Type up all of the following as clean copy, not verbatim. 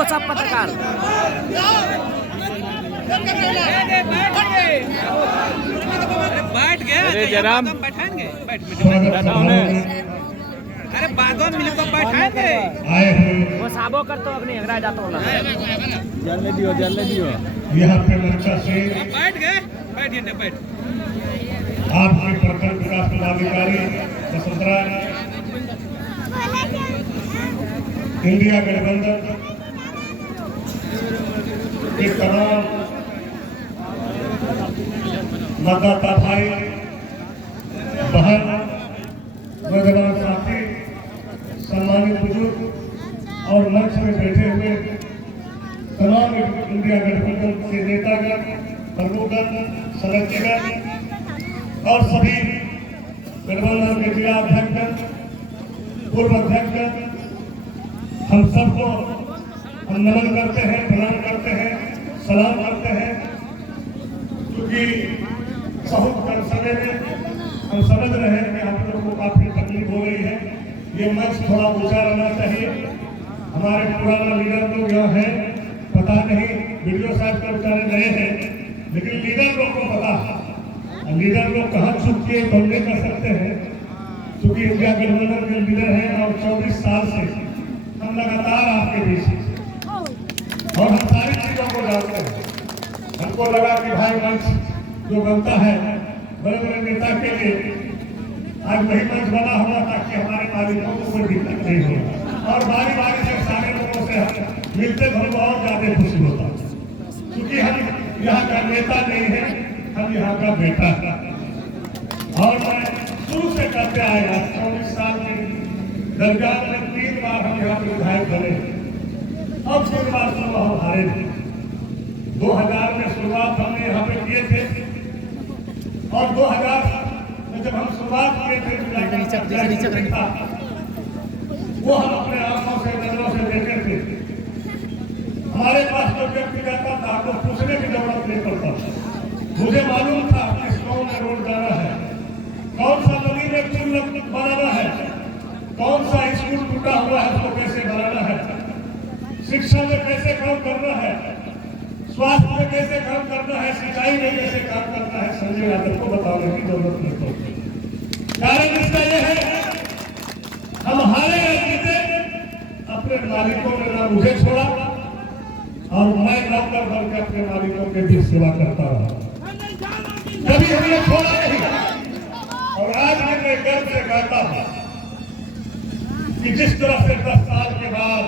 वो सब पत्रकार बैठ गए। अरे जराम बैठाएंगे, अरे बादों मिल को बैठाएंगे। वो साबो कर तो अपनी अगरा जाता होना जलने दियो यहाँ पे लड़का से बैठ गए, बैठिए बैठ। आपके प्रखंड विकास पदाधिकारी वसुंधरा इंडिया गठबंधन के तमाम मतदाता भाई बहन नौजवान साथी सम्मानित बुजुर्ग और मंच में बैठे हुए तमाम इंडिया गठबंधन के नेतागण प्रमुखगण सदस्यगण और सभी गठबंधन के जिला अध्यक्ष पूर्व अध्यक्ष हम सबको हम नमन करते हैं, प्रणाम करते हैं, सलाम करते हैं। क्योंकि बहुत कम समय में हम समझ रहे हैं कि हम लोगों को काफी तकलीफ हो रही है। ये मंच थोड़ा ऊंचा रहना चाहिए। हमारे पुराना लीडर लोग यहाँ हैं, पता नहीं वीडियो साहब के बेचारे नए हैं, लेकिन लीडर लोग को पता है। लीडर लोग कहाँ चुप किए तो हम नहीं कर सकते हैं, क्योंकि इंडिया गठबंधन के लीडर हैं और 24 साल से हम लगातार आपके बीच और हम सारी चीजों को जानते हैं। हमको लगा कि भाई मंच जो बनता है बड़े बड़े नेता के लिए, आज वही मंच बना हुआ ताकि हमारे मालिकों को कोई दिक्कत नहीं हो और बारी बारी से सारे लोगों से मिलते हम बहुत ज्यादा खुशी होता, क्योंकि हम यहाँ का नेता नहीं है, हम यहाँ का बेटा है। और मैं शुरू से करते आया 24 साल के दरमियान में 3 बार हम यहाँ पे विधायक बने, अब 3 बार चुनाव हम हारे थे। 2000 में शुरुआत हमने यहाँ पे किए थे और 2000 में जब हम शुरुआत किए थे वो हम अपने आंखों से नजरों से देखे थे। हमारे पास जो व्यक्ति रहता था आपको पूछने की जरूरत नहीं पड़ता, मुझे मालूम था किस गाँव में रोड जाना है, कौन सा नदी में पुल बनाना है, कौन सा स्कूल टूटा हुआ है उसको कैसे बनाना है, शिक्षा में कैसे काम करना है, स्वास्थ्य में कैसे काम करना है, सिंचाई में कैसे काम करना है। संजय यादव को बताने की जरूरत नहीं पड़ती। कारण इसका यह है हम हारे या जीते अपने मालिकों ने ना मुझे छोड़ा और मैं नौकर बन के अपने मालिकों के भी सेवा करता रहा, कभी हमने छोड़ा नहीं। और आज मैं गर्व से कहता हूं कि जिस तरह से 10 साल के बाद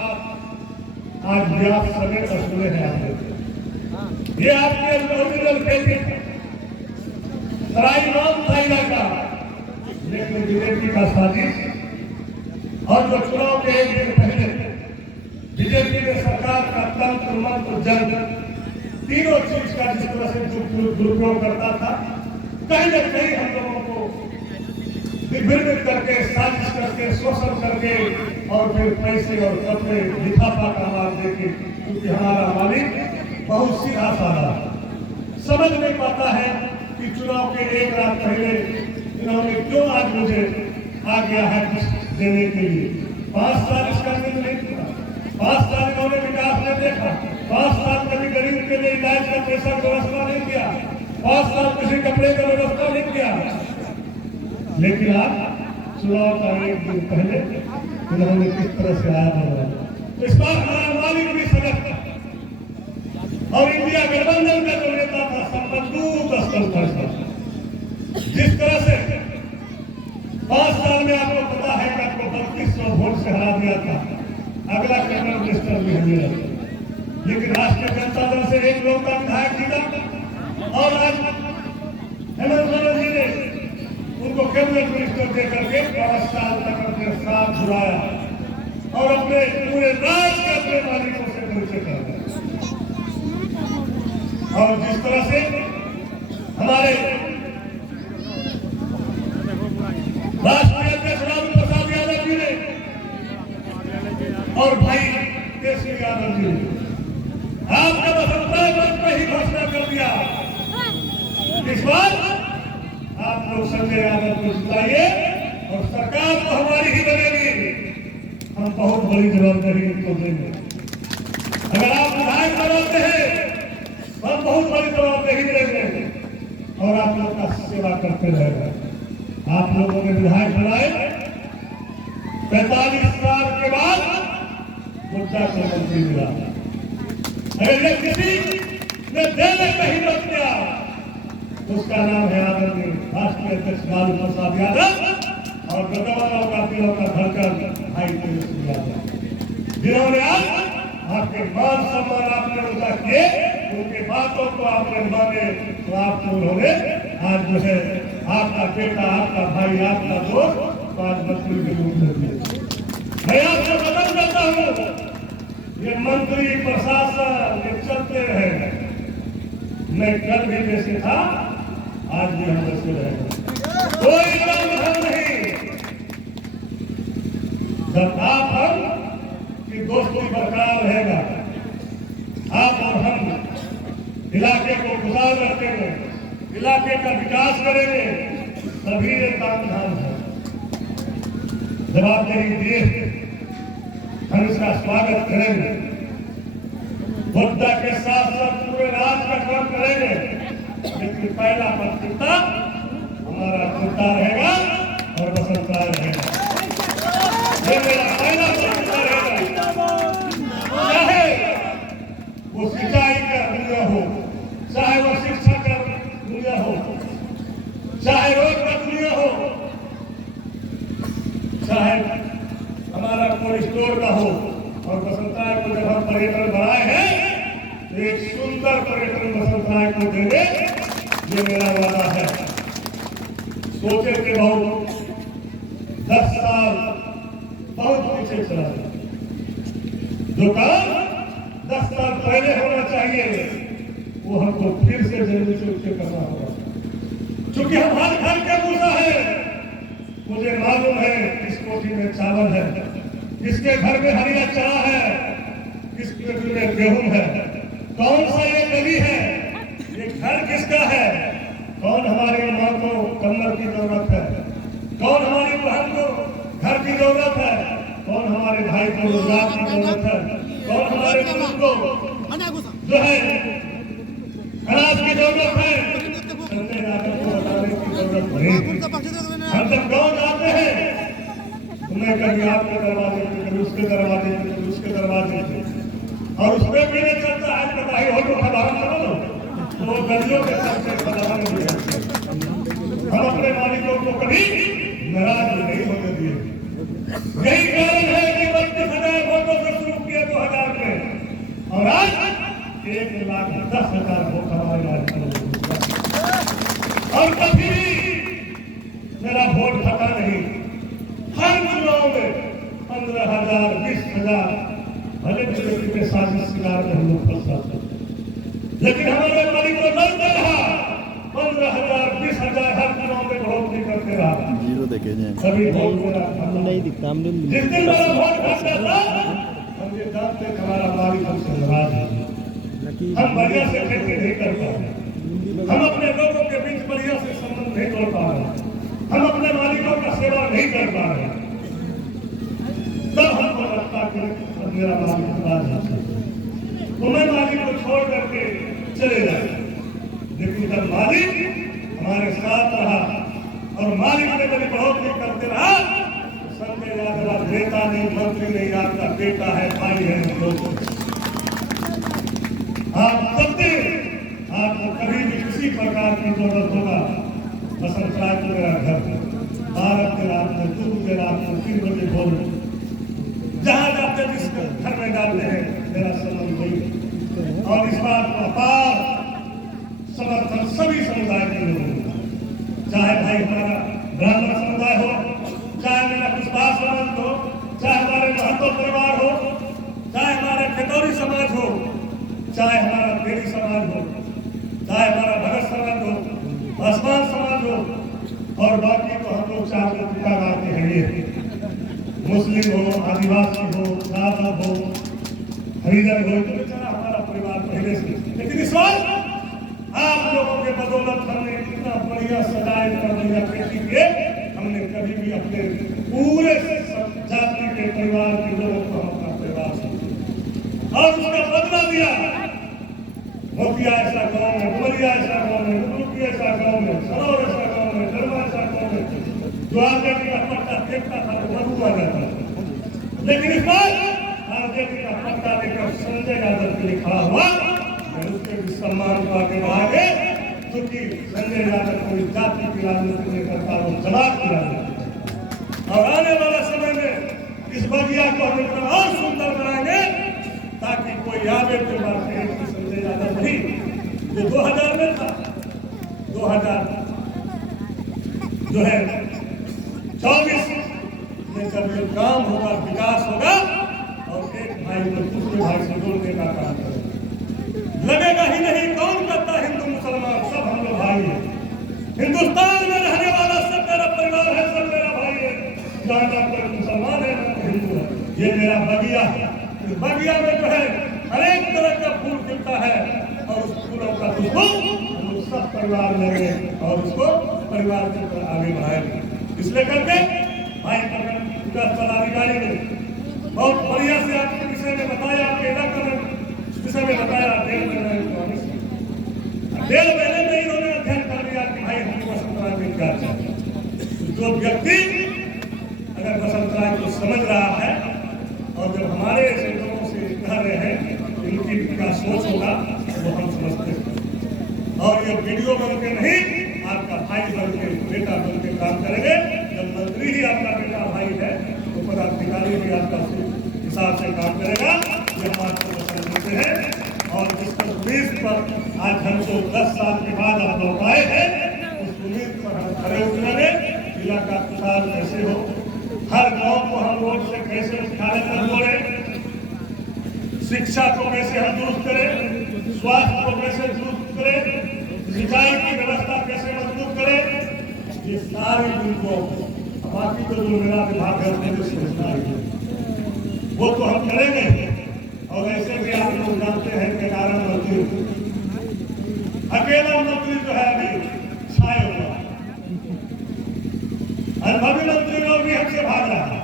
आज व्यास समेत असुले हैं आपने, ये आपके ओरिजिनल खेती सराय नाम था इलाका, लेकिन बीजेपी का साजिश और जो चुनाव के 1 दिन पहले बीजेपी ने सरकार का तंत्र मंत्र जंग तीनों चीज का जिस तरह से दुरुपयोग करता था, कहीं न कहीं हम लोगों को विभिन्न करके साजिश करके शोषण करके और फिर पैसे और कपड़े लिफाफा का मार देके, क्योंकि हमारा मालिक बहुत सीधा साधा समझ नहीं पाता है कि चुनाव के 1 रात पहले इन्होंने क्यों आज मुझे आ गया है कुछ देने के लिए। 5 साल इसका नहीं किया, 5 साल इन्होंने विकास नहीं देखा, 5 साल कभी गरीब के लिए इलाज का पैसा व्यवस्था नहीं किया, 5 साल किसी कपड़े का व्यवस्था नहीं किया। लेकिन आज चुनाव का 1 दिन पहले इन्होंने किस तरह से आया बना, तो इस बार हमारा मालिक भी सजग और इंडिया गठबंधन का जो नेता था सब मजबूत स्तर पर था। जिस तरह से 5 साल में आपको पता है कि आपको 3200 वोट से हरा दिया था, अगला कैबिनेट मिनिस्टर भी हमें लगा, लेकिन राष्ट्रीय जनता दल से 1 लोग का विधायक जीता और आज हेमंत सोरेन जी ने उनको कैबिनेट मिनिस्टर दे करके 5 साल तक अपने साथ जुड़ाया और अपने पूरे राज के अपने मालिकों से परिचय कराया। और जिस तरह से हमारे राष्ट्रीय अध्यक्ष लालू प्रसाद यादव जी ने और भाई केसरी यादव जी ने आपका बसंता मंच में ही घोषणा कर दिया, इस बार आप लोग संजय यादव को जिताइए और सरकार तो हमारी ही बनेगी, हम बहुत बड़ी जवाबदारी इनको देंगे। अगर आप विधायक बनाते हैं हम बहुत बड़ी जवाबदेही लेंगे और आप लोग का सेवा करते रहेंगे। आप लोगों ने विधायक बनाए, 45 साल के बाद मुद्दा को मंत्री मिला। अगर ये किसी ने देने का हिम्मत किया उसका नाम है आदरणीय राष्ट्रीय अध्यक्ष लालू प्रसाद यादव और गौरव का दिलों का धड़कन भाई तेजस्वी यादव, जिन्होंने आज आपके मान सम्मान आपने उनका किए, उनके बातों को आपने माने, तो आपको उन्होंने आज जो है आपका बेटा, आपका भाई, आपका दोस्त आज मंत्री के रूप में दिए। मैं आपसे बदल देता हूँ, ये मंत्री प्रशासन ये चलते रहे। मैं कल भी जैसे था आज भी हम वैसे रहेगा, कोई काम नहीं। जब आप हम की दोस्ती बरकरार रहेगा, आप और हम इलाके को खुशहाल रखेंगे, इलाके का विकास करेंगे, तभी ये काम धाम है। जवाबदेही दिए हम इसका स्वागत करेंगे, मुद्दा के साथ साथ पूरे राज्य का काम करेंगे, लेकिन पहला प्राथमिकता हमारा मुद्दा रहेगा और बसंतराय रहेगा। ये मेरा पहला प्राथमिकता रहेगा, चाहे वो सिंचाई का दुनिया हो, चाहे वो शिक्षा का दुनिया हो, चाहे रोड का दुनिया हो, चाहे हमारा कोल्ड स्टोर का हो। और बसंतराय को जब हम पर्यटन बढ़ाए हैं तो एक सुंदर पर्यटन बसंतराय को देंगे, ये मेरा वादा है। सोचे के बहुत 10 साल बहुत पीछे चला गया, जो काम 10 साल पहले होना चाहिए वो हमको फिर से जल्दी से करना होगा, क्योंकि हम हर घर के भूसा है। मुझे मालूम है किस कोठी में चावल है, किसके घर में हरिया चना है, किसके घर में गेहूं है, कौन सा ये गली है, ये घर किसका है, कौन हमारी माँ को कमर की जरूरत है, कौन हमारी बहन को घर की जरूरत है, कौन हमारे भाई को रोजगार की जरूरत है, कौन हमारे पुरुष को जो है अनाज की जरूरत है, संजय यादव को बताने की जरूरत नहीं। हम जब गाँव जाते हैं मैं कभी आपके दरवाजे पे, कभी उसके दरवाजे पे, कभी उसके दरवाजे पे, और उसमें भी नहीं चलता है पता ही हो तो खदान करो लो, तो वो गलियों के चलते खदान नहीं करते। हम अपने मालिकों को कभी नाराज नहीं होने दिए। यही कारण है कि 32,000 वोटों से शुरू किए 2000 में और आज 1,10,000 वोट हमारे राज्य में। और कभी मेरा वोट घटा नहीं, हर चुनाव में 15,000 20,000 भले बीजेपी के साजिश शिकार में हम लोग फंस जाते, लेकिन हमारे मालिक को लड़ते रहा, 15,000 20,000 हर चुनाव में बढ़ोतरी करते रहा। जीरो देखे जाए कभी वोट मेरा नहीं दिखता, हम लोग जिस दिन मेरा वोट घटता था हम ये जानते हमारा मालिक हमसे नाराज है, हम बढ़िया से खेती नहीं कर पा रहे, हम अपने लोगों के बीच बढ़िया से संबंध नहीं तोड़ पा रहे, हम अपने मालिकों का सेवा नहीं कर पा रहे, तब हमको लगता कि मेरा मालिक नाराज है, तो मैं मालिक को छोड़ करके चले जाए। लेकिन जब मालिक हमारे साथ रहा और मालिक ने कभी बढ़ोतरी करते रहा, संजय यादव नेता नहीं, मंत्री नहीं, आपका बेटा है, भाई है, दोस्त। आप सबसे आपको कभी भी किसी प्रकार की जरूरत होगा, बसंतराय को मेरा घर है, 12 के रात में 2 के रात में 3 बजे भोर जहाँ जाते जिस घर में डालते हैं मेरा संबंध वही है। और इस बात का अपार समर्थन सभी समुदाय के लोगों का, चाहे भाई हमारा ब्राह्मण समुदाय हो, चाहे मेरा कुशवाहा समाज हो, चाहे हमारे महतो परिवार हो, चाहे हमारे खतौरी समाज हो, चाहे हमारा बेड़ी समाज हो, चाहे हमारा भगत समाज हो, पासवान समाज हो, और बाकी तो हम लोग चार पुकार आते हैं, ये मुस्लिम हो, आदिवासी हो, यादव हो, हरिजन हो, तो बेचारा हमारा परिवार पहले से। लेकिन इस बार आप लोगों के बदौलत हमने इतना बढ़िया सजाए कर दिया खेती के, हमने कभी भी अपने पूरे जाति के परिवार के लोगों को अपना परिवार समझे। और उसका बदला दिया। मोतिया ऐसा गाँव में, डुमरिया ऐसा गाँव में, रुपी ऐसा गाँव में, सरोवर ऐसा गाँव में, धर्मा ऐसा गाँव में जो आरजेडी का पट्टा देखता था वो मधु आ जाता था। लेकिन इस बार आरजेडी का पट्टा लेकर संजय यादव के लिए खड़ा हुआ। मैं उसके भी सम्मान को आगे बढ़ाए, क्योंकि संजय यादव कोई जाति की राजनीति नहीं करता, वो जमात की राजनीति। और आने वाला समय में इस बगिया को हम इतना और सुंदर बनाएंगे ताकि कोई आगे के बाद संजय यादव नहीं जो 2000 में था, 2000 जो है 24 में जब ये काम होगा, विकास होगा और एक भाई को दूसरे भाई से जोड़ने का काम करेगा। लगेगा ही नहीं कौन करता हिंदू मुसलमान, सब हम लोग भाई हैं। हिंदुस्तान में रहने वाला सब मेरा परिवार है, सब मेरा भाई है। जहाँ का कोई मुसलमान है ना हिंदू है, ये मेरा बगिया है। इस बगिया में जो है हर एक तरह का फूल खिलता है और उस फूलों का खुशबू हम लोग सब परिवार लेंगे और उसको परिवार के ऊपर आगे बढ़ाएंगे। इसलिए करके भाई पदाधिकारी ने बहुत बढ़िया से आपके विषय में बताया, आपके इलाके में विषय में बताया। 1.5 महीने में इन्होंने अध्ययन कर लिया कि भाई हमको बसंत राय में क्या चाहिए। जो व्यक्ति अगर बसंत राय को समझ रहा है और जब हमारे ऐसे लोगों से कह रहे हैं इनकी क्या सोच होगा वो हम समझते हैं। और ये वीडियो बन के नहीं, आपका भाई बन के, बेटा बन के काम करेंगे। जब मंत्री ही आपका बेटा भाई है तो पदाधिकारी भी आपका हिसाब से काम करेगा। ये हम आपको समझते हैं। और जिस उम्मीद पर आज हमको 10 साल के बाद आप लोग आए हैं, उस उम्मीद पर हम खड़े उतरेंगे। जिला का खुशहाल कैसे हो, हर गांव को हम रोड से कैसे उठाने तक जोड़े, शिक्षा को कैसे हम दुरुस्त करें, स्वास्थ्य को कैसे दुरुस्त करें, सिंचाई की व्यवस्था कैसे मजबूत करें, ये सारी उनको बाकी तो जो मेरा विभाग है उसमें सोचना है वो तो हम करेंगे। और ऐसे भी आप लोग जानते हैं कि 11 मंत्री, अकेला मंत्री जो है अभी छाए हुआ, अनुभवी मंत्री लोग भी हमसे भाग रहा है।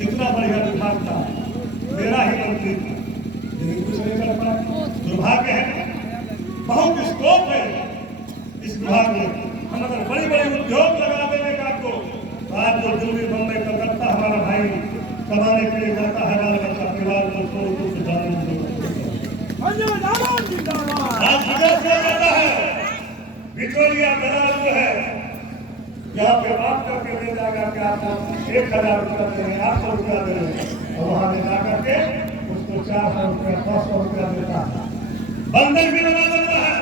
इतना बढ़िया विभाग था, मेरा ही मंत्री था, लेकिन कुछ नहीं कर पाया। दुर्भाग्य है, बहुत स्कोप है इस विभाग में। हम अगर बड़ी बड़ी उद्योग लगा देने का तो आज जो दिल्ली, बम्बई, कलकत्ता हमारा भाई कमाने के लिए जाता है, हमारा बच्चा परिवार को छोड़ दूर से जाने आज विदेश में जाता है। विक्टोरिया दलाल जो है यहाँ पे बात करके ले जाएगा कि आपको 1000 रुपया देंगे, 800 रुपया देंगे, और वहां ले जाकर के उसको 400 रुपया, 500 रुपया देता है। बंधन भी लगा देता है।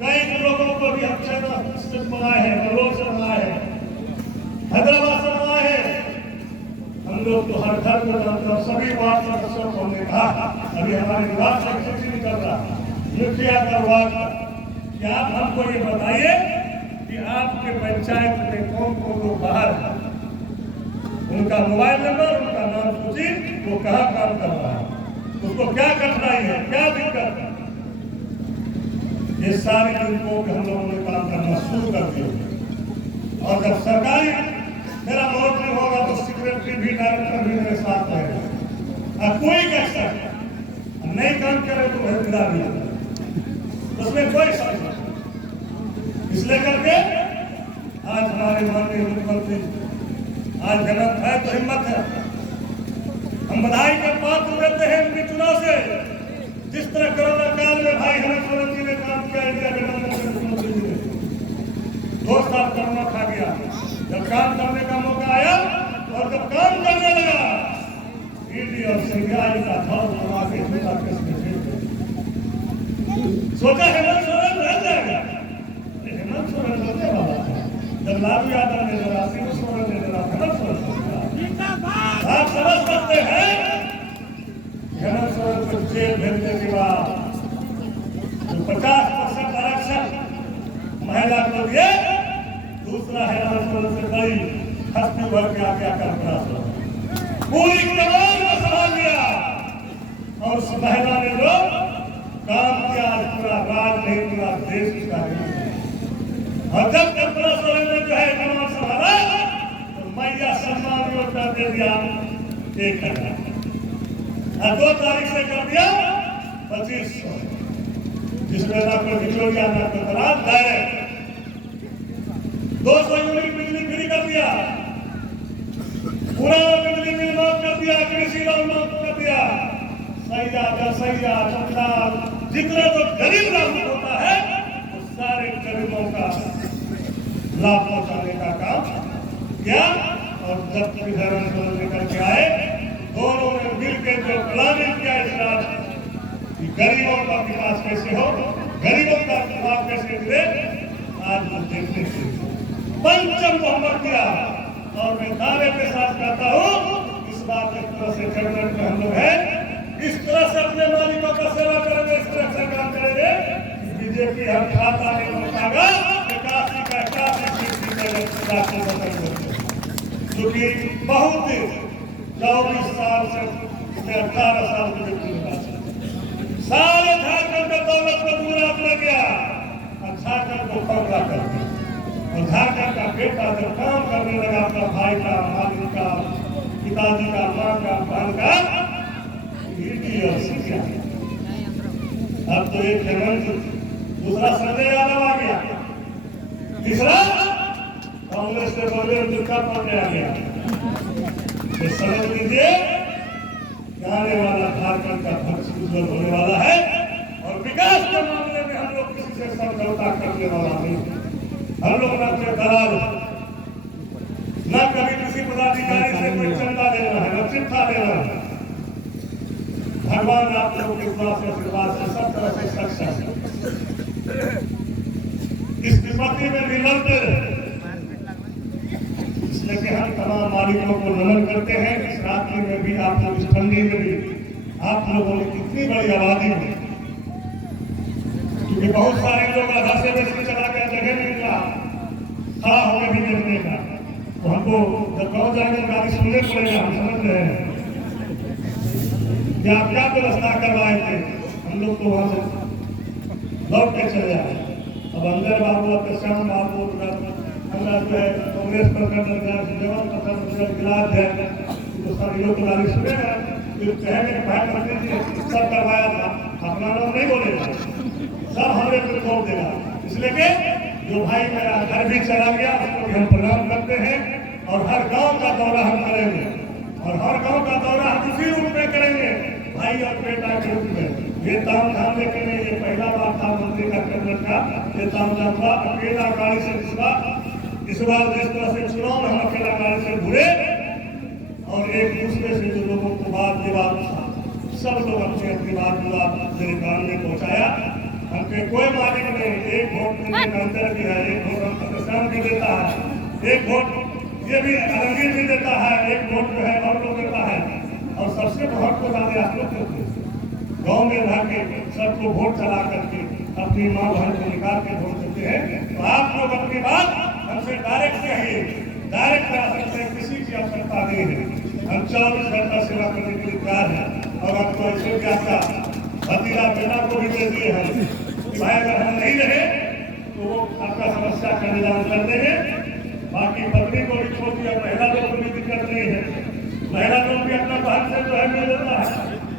कई लोगों को भी हम बनाए हैं, बंगलोर से बनाए हैं, हैदराबाद से बनाए हैं। हम लोग तो हर घर को जानते हैं, सभी वार्ड सदस्यों को हमने कहा, अभी हमारे विभाग से सूची निकल रहा है मुखिया का वार्ड का, कि आप हमको ये बताइए कि आपके पंचायत में कौन कौन लोग बाहर हैं, उनका मोबाइल नंबर, उनका नाम सूची, वो कहाँ काम कर रहा है, उसको क्या कठिनाई है, क्या दिक्कत है। ये सारी चीजों पे हम लोगों ने काम करना शुरू कर दिया। और जब सरकारी मेरा मॉनिटरिंग होगा तो सेक्रेटरी भी, डायरेक्टर भी मेरे साथ रहेगा। अब कोई कैसा नहीं काम करे तो वह गिरा दिया, उसमें कोई समझ नहीं। इसलिए करके आज हमारे माननीय मुख्यमंत्री आज गलत है तो हिम्मत है, हम बधाई के पात्र देते हैं उनके चुनाव से। जिस तरह कोरोना काल में भाई हेमंत सोरेन जी ने काम किया, इंडिया गठबंधन मुख्यमंत्री जी ने 2 साल कोरोना खा गया। जब काम करने का मौका आया और जब काम करने लगा, ईडी और सीबीआई का धौल बना के झूठा केस में सोचा हेमंत सोरेन रह जाएगा। हेमंत सोरेन रहने वाला था। जब लालू यादव ने जरा, शिव सोरेन ने जरा, हेमंत सोरेन आप समझ सकते हैं हेमंत सोरेन को जेल भेजने के बाद 50% आरक्षण महिला को दिए। दूसरा हेमंत सोरेन से बड़ी हस्ती भर के आगे आकर पूरी कमान को संभाल लिया और उस महिला ने जो काम किया, पूरा राज नहीं, पूरा देश उसका नहीं। और जब कल्पना सोरेन ने जो है कमान संभाला तो मैया सम्मान योजना दे दिया 1000। और 2 तारीख से कर दिया 2500, जिसमें ना कोई बिचौलिया ना कोई दलाल, डायरेक्ट 200 यूनिट बिजली फ्री कर दिया, पूरा बिजली बिल माफ कर दिया, कृषि लोन माफ कर दिया, सैया दसैया चंदा जितना तो गरीब लाभ होता है वो सारे गरीबों का लाभ पहुंचाने का काम किया। और जब इधर आंदोलन लेकर के आए, दोनों ने मिलकर जो प्लानिंग किया इस रात कि गरीबों का विकास कैसे हो, गरीबों का लाभ कैसे मिले, आज हम देखने से पंचम बहुमत दिया। और मैं दावे के साथ कहता हूँ इस बात एक तरह से गवर्नमेंट में हम लोग है, इस तरह से अपने मालिकों का सेवा करेंगे, इस तरह से काम करेंगे। बीजेपी हम खाता नहीं बनाएगा, 81 का 81 सीट जीतेगा, क्योंकि बहुत 24 साल से 18 साल के व्यक्ति सारे झारखंड का दौलत को पूरा अपना गया और झारखंड को पकड़ा कर दिया। और झारखंड का बेटा जब काम करने लगा अपना भाई का, मालिक का, पिताजी का, माँ का, बहन का, अब तो एक हेमंत, दूसरा संजय यादव आ गया, तीसरा कांग्रेस के बगैर दुर्गा पांडे आ गया। ये समझ लीजिए आने वाला झारखंड का भविष्य उज्जवल होने वाला है। और विकास के मामले में हम लोग किसी से समझौता करने वाला नहीं, हम लोग ना कोई दलाल, न कभी किसी पदाधिकारी से कोई चंदा लेना है, न चिट्ठा लेना है। भगवान आप लोगों के आशीर्वाद से सब तरह से सक्सेस इस विपत्ति में भी लड़ते रहे। इसलिए कि हम तमाम मालिकों को नमन करते हैं। इस रात्रि में भी आप लोग, इस ठंडी में भी आप लोगों ने कितनी बड़ी आबादी में, क्योंकि बहुत सारे लोग घर से बेसी चला गया, जगह नहीं मिला खड़ा होकर भी देखने का, तो हमको जब गाँव जाएंगे गाड़ी सुनने पड़ेगा। हम समझ रहे हैं कि आप क्या व्यवस्था करवाए थे, हम लोग तो वहां से लौट के चले आए। अब अंदर बाबू, अब श्याम बाबू, हमारा जो है कांग्रेस प्रखंड जवान प्रखंड गिलास है, तो सारे लोग गाड़ी सुनेगा, तो कहेंगे प्रधानमंत्री जी सब करवाया था, अपना नाम नहीं बोलेगा, सब हमारे को छोड़ देगा। इसलिए कि जो भाई मेरा घर भी चला गया उसको भी हम प्रणाम करते हैं। और हर गांव का दौरा हम करेंगे, और हर गांव का दौरा हम उसी रूप में करेंगे, भाई और बेटा के रूप में। ये ताम झाम लेके नहीं, ये पहला बार था मंत्री का कैबिनेट का, ये ताम झाम था अकेला गाड़ी से। इस बार जिस तरह से चुनाव में हम अकेला गाड़ी से घुरे और एक दूसरे से जो लोगों को बात विवाद सब लोग अपनी अपनी बात विवाद मेरे कान में पहुंचाया। हमके कोई मालिक नहीं, एक वोट में अंतर भी है, एक वोट हम पाकिस्तान भी देता है, एक वोट ये भी आलमगीर भी देता है, एक वोट जो है और लोग देता है। और सबसे बहुत को ज्यादा आप लोग देते हैं, गाँव में रह के सबको वोट चला करके अपनी माँ बहन को निकाल के वोट देते हैं। तो आप लोग अपनी बात हमसे डायरेक्ट कहिए, डायरेक्ट करा सकते हैं, किसी की आवश्यकता नहीं है। हम 24 घंटा सेवा करने के लिए तैयार हैं। और आपको ऐसे भी आपका भतीजा बेटा को भी दे दिए हैं कि भाई अगर हम नहीं रहे तो वो आपका समस्या का निदान कर देंगे। बाकी पत्नी को भी छोड़ दिया, महिला लोग को भी दिक्कत नहीं है, महिला लोग भी अपना बहन से जो है मिल लेता है।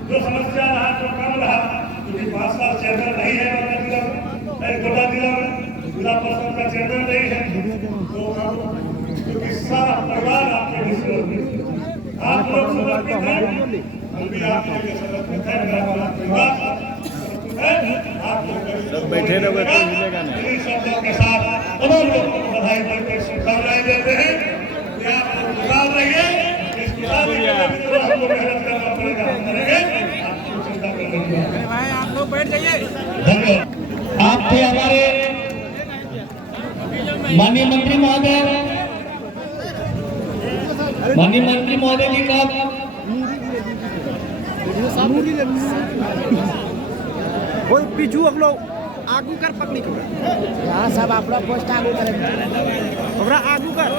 जो समस्या रहा, जो कम रहा, क्योंकि 5 साल चेयरमैन नहीं है गोटा जिला में, जिला परिषद का चेयरमैन नहीं है, तो क्योंकि सारा परिवार आपके विषय आप लोग समर्पित हैं, हम भी आपके लिए समर्पित हैं। मेरा परिवार आप लोग बैठे रहोगे तो मिलेगा नहीं। शब्दों के साथ तमाम लोगों को बधाई देते हैं, शुभकामनाएं देते हैं कि आप लोग खुशहाल रहिए। इस खुशहाली के लिए हमको मेहनत करना पड़ेगा, हम करेंगे, आपको चिंता करने की बात भाई आप लोग बैठ जाइए। धन्यवाद। आप थे हमारे माननीय मंत्री महोदय, माननीय मंत्री महोदय जी का कोई पीछू हम लोग आगू कर पकड़ी को यहाँ सब आप लोग पोस्ट आगू करेंगे, ओकरा आगू कर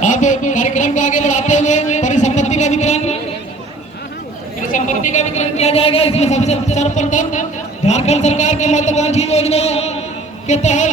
अब कार्यक्रम को आगे बढ़ाते हुए परिसंपत्ति का वितरण किया जाएगा। इसमें सबसे सर्वप्रथम झारखंड सरकार की महत्वाकांक्षी योजना के तहत